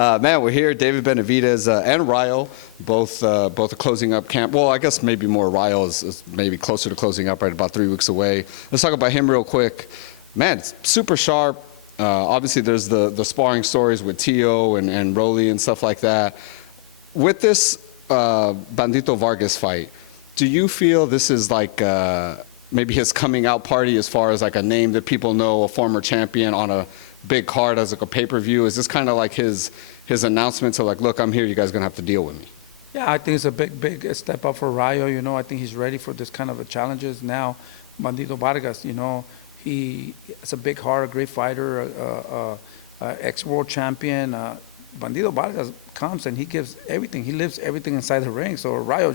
Man, we're here. David Benavidez and Ryo, both closing up camp. Well, I guess maybe more Ryo is maybe closer to closing up, right about 3 weeks away. Let's talk about him real quick. Man, it's super sharp. Obviously, there's the sparring stories with Tio and Rolly and stuff like that. With this Bandito Vargas fight, do you feel this is like maybe his coming out party as far as like a name that people know, a former champion on a big card as like a pay-per-view? Is this kind of like his announcement to like, look, I'm here, you guys are going to have to deal with me? Yeah, I think it's a big step up for Ryo. You know, I think he's ready for this kind of a challenges now. Bandito Vargas, you know, he is a big heart, a great fighter, ex-world champion. Bandito Vargas comes and he gives everything. He lives everything inside the ring. So Ryo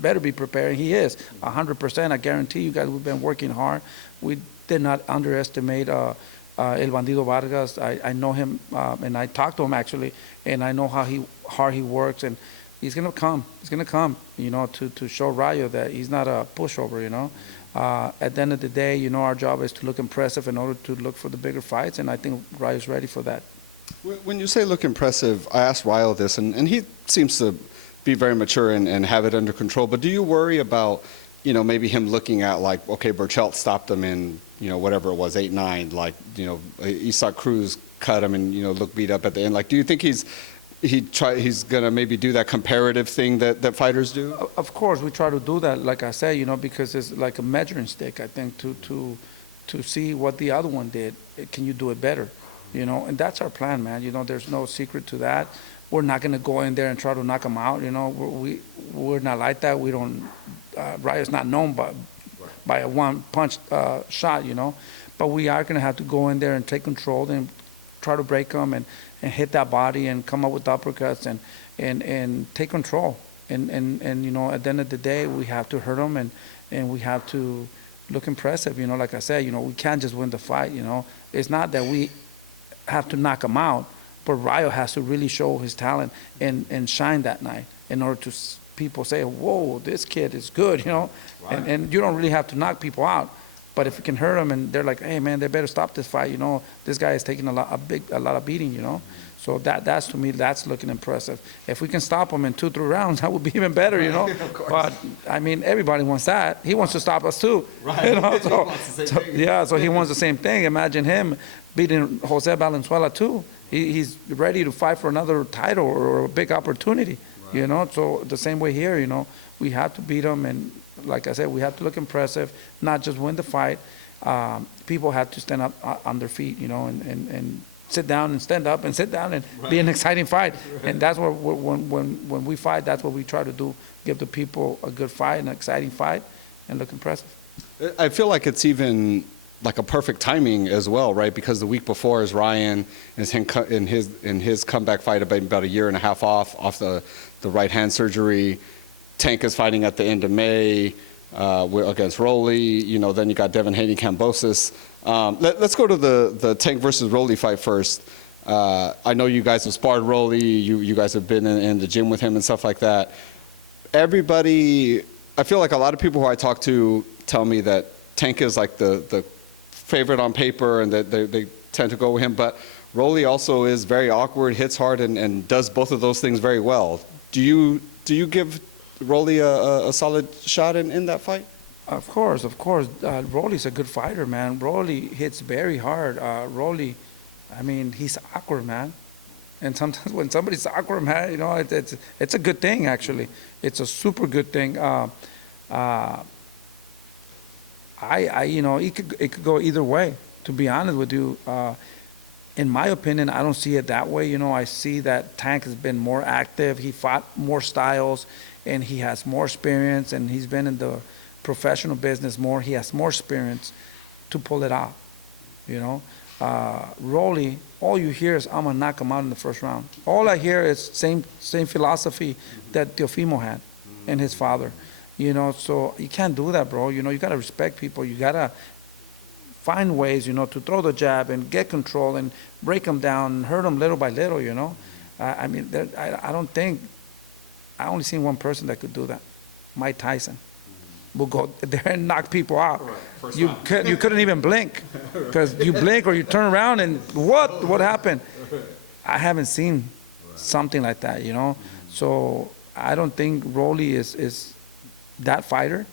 better be prepared. He is 100%. I guarantee you guys, we've been working hard. We did not underestimate El Bandido Vargas. I know him, and I talked to him actually, and I know how hard he works, and he's gonna come. He's gonna come, you know, to show Ryo that he's not a pushover, you know. At the end of the day, you know, our job is to look impressive in order to look for the bigger fights, and I think Ryo's ready for that. When you say look impressive, I asked Ryo this, and he seems to be very mature and have it under control. But do you worry about, you know, maybe him looking at like, okay, Burchelt stopped him in, you know, whatever it was, 8-9, like, you know, Isaac Cruz cut him and, you know, looked beat up at the end. Like, do you think he's gonna maybe do that comparative thing that fighters do? Of course, we try to do that, like I said, you know, because it's like a measuring stick, I think, to see what the other one did. Can you do it better? You know, and that's our plan, man. You know, there's no secret to that. We're not going to go in there and try to knock them out. You know, we're not like that. We don't. Ryo's not known by a one-punch shot. You know, but we are going to have to go in there and take control and try to break them and hit that body and come up with uppercuts and take control. And you know, at the end of the day, we have to hurt them and we have to look impressive. You know, like I said, you know, we can't just win the fight. You know, it's not that we have to knock him out, but Ryo has to really show his talent and shine that night in order to people say, whoa, this kid is good, you know. Right. And you don't really have to knock people out, but if you can hurt them and they're like, hey man, they better stop this fight, you know, this guy is taking a lot of beating, you know. So that's to me, that's looking impressive. If we can stop him in 2-3 rounds, that would be even better, you know. But I mean, everybody wants that. He wants to stop us too. Right. You know? So he wants the same thing. Imagine him beating Jose Valenzuela too. He's ready to fight for another title or a big opportunity. Right. You know. So the same way here, you know, we have to beat him, and like I said, we have to look impressive, not just win the fight. People have to stand up on their feet, you know, and sit down and stand up and sit down and be an exciting fight. Right. And that's what when we fight, that's what we try to do, give the people a good fight, an exciting fight, and look impressive. I feel like it's even like a perfect timing as well, right? Because the week before is Ryan in his comeback fight about a year and a half off the right hand surgery. Tank is fighting at the end of May against Rolly. You know, then you got Devin Haney-Cambosis. Let's go to the Tank versus Rolly fight first. I know you guys have sparred Rolly. You guys have been in the gym with him and stuff like that. Everybody, I feel like a lot of people who I talk to tell me that Tank is like the favorite on paper and that they tend to go with him. But Rolly also is very awkward, hits hard, and does both of those things very well. Do you give Rolly a solid shot in that fight? Of course. Rolly's a good fighter, man. Rolly hits very hard. Rolly, I mean, he's awkward, man. And sometimes when somebody's awkward, man, you know, it's a good thing, actually. It's a super good thing. You know, it could go either way, to be honest with you. In my opinion, I don't see it that way. You know, I see that Tank has been more active. He fought more styles, and he has more experience, and he's been in the professional business more. He has more experience to pull it out, you know. Rolly, all you hear is, I'm gonna knock him out in the first round. All I hear is same philosophy that Teofimo had and his father, you know. So you can't do that, bro. You know, you gotta respect people. You gotta find ways, you know, to throw the jab and get control and break them down and hurt them little by little, you know. I mean, I don't think, I only seen one person that could do that, Mike Tyson. Will go there and knock people out. Right. You couldn't even blink, because you blink or you turn around and what happened? I haven't seen something like that, you know? So I don't think Rolly is that fighter.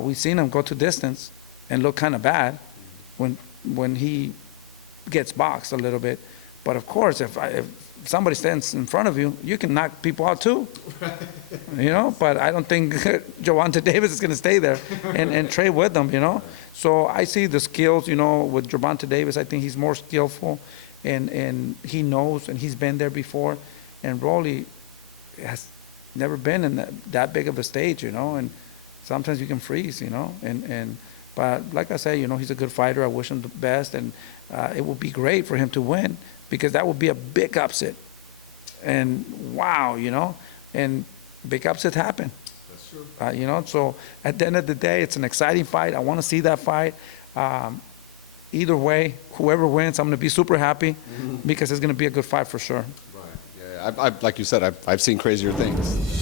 We've seen him go to distance and look kind of bad when he gets boxed a little bit. But of course, if somebody stands in front of you, you can knock people out too. You know, but I don't think Gervonta Davis is going to stay there and trade with them, you know. So I see the skills, you know, with Gervonta Davis. I think he's more skillful and he knows and he's been there before. And Rolly has never been in that big of a stage, you know, and sometimes you can freeze, you know. But like I say, you know, he's a good fighter. I wish him the best, and it would be great for him to win because that would be a big upset. And wow, you know, and big upsets happen. That's true. You know, so at the end of the day, it's an exciting fight. I want to see that fight. Either way, whoever wins, I'm going to be super happy because it's going to be a good fight for sure. Right. Yeah. Like you said, I've seen crazier things.